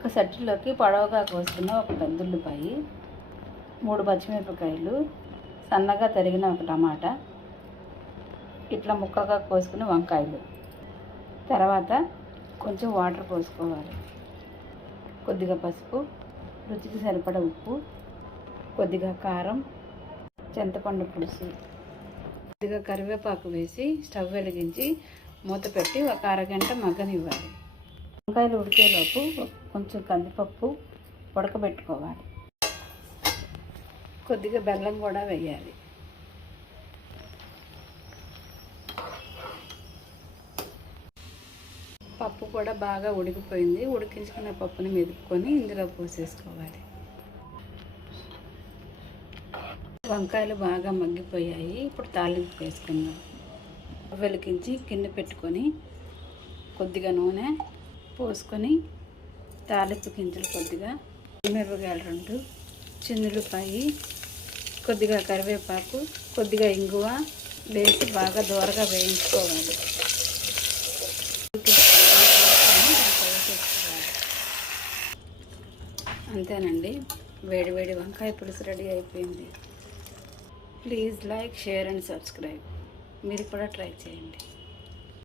ఒక సెట్లోకి పొడవుగా కోసుకున్న ఒక పెద్ద ఉల్లిపాయ, 3 పచ్చిమిరపకాయలు, సన్నగా తరిగిన ఒక టమాటా, ఇట్లా ముక్కలుగా కోసుకుని వంకాయలు. తర్వాత కొంచెం వాటర్ పోసుకోవాలి. కొద్దిగా పసుపు, రుచికి సరిపడా ఉప్పు, కొద్దిగా కారం, చింతపండు పులుసు, కొద్దిగా కరివేపాకు వేసి స్టవ్ వెలిగించి మూత పెట్టి ఒక అరగంట మగ్గనివ్వాలి. వంకాయలు ఉడికేలోపు కొంచెం కందిపప్పు ఉడకబెట్టుకోవాలి. కొద్దిగా బెల్లం కూడా వేయాలి. పప్పు కూడా బాగా ఉడికిపోయింది. ఉడికించుకున్న పప్పుని మెదుపుకొని ఇందులో పోసేసుకోవాలి. వంకాయలు బాగా మగ్గిపోయాయి. ఇప్పుడు తాలింపు వేసుకుందాం. వెలిగించి గిన్నె పెట్టుకొని కొద్దిగా నూనె పోసుకొని తాలింపు గింజలు కొద్దిగా, మిరపకాయలు 2, చిన్నులపాయి, కొద్దిగా కరివేపాకు, కొద్దిగా ఇంగువ వేసి బాగా దూరగా వేయించుకోవాలి. అంతేనండి, వేడి వేడి వంకాయ పులుసు రెడీ అయిపోయింది. Please like, share and subscribe. మీరు కూడా ట్రై చేయండి.